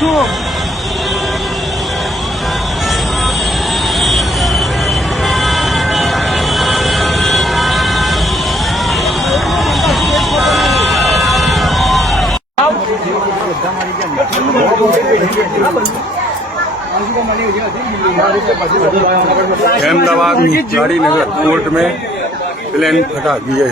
છું. अहमदाबाद गाड़ीनगर कोर्ट में प्लेन फटा दिए।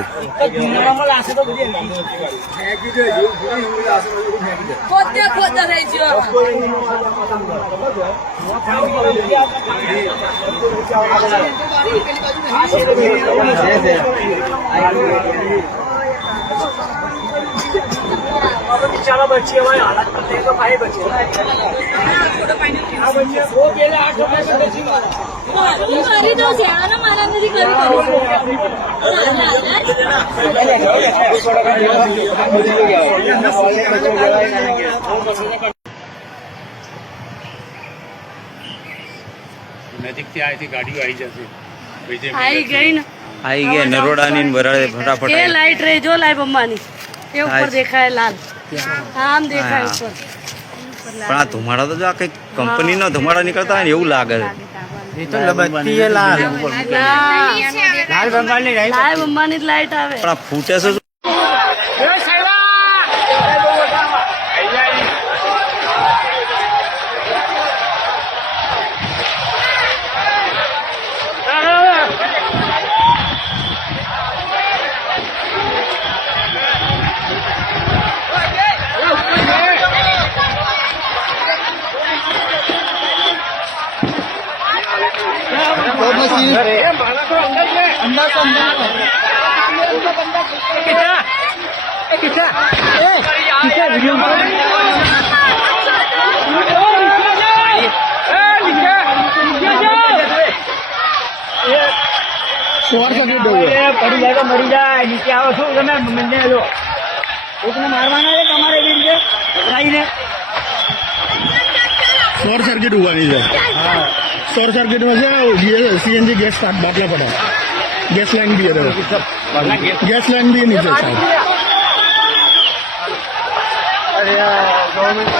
बेचारा बच्ची हमारे हालत कर देगा भाई बच्चे वो गेले 8 रुपये से बेची मारी तो ना मारा मेरी कभी નજીક થી આઈ થી ગાડીઓ આવી જશે आई गई ना आई गए नरोड़ा नी बराड़े फटाफट ये लाइट रही जो लाइट बम्बानी ये ऊपर देखा है लाल आम देखा है ऊपर પણ આ ધુમાડા તો જો આ કઈ કંપની નો ધુમાડા નીકળતા હોય ને એવું લાગે છે. ये तो लबत्ती है लाल लाल बंगाली लाल बम्बानी लाइट आवे પણ આ ફૂટે છે पड़ी जाए तो मरी जाए नीचे आओ शू તમે મને લો उसने मारवाना है તમારે એવી રીતે પકડાઈને शॉर्ट सर्किट हुआ नहीं सर शॉर्ट सर्किट में से सीएनजी गैस स्टार्ट बाटला पड़ा गैस लाइन भी है गैस लाइन भी है नीचे साहब अरे गवर्नमेंट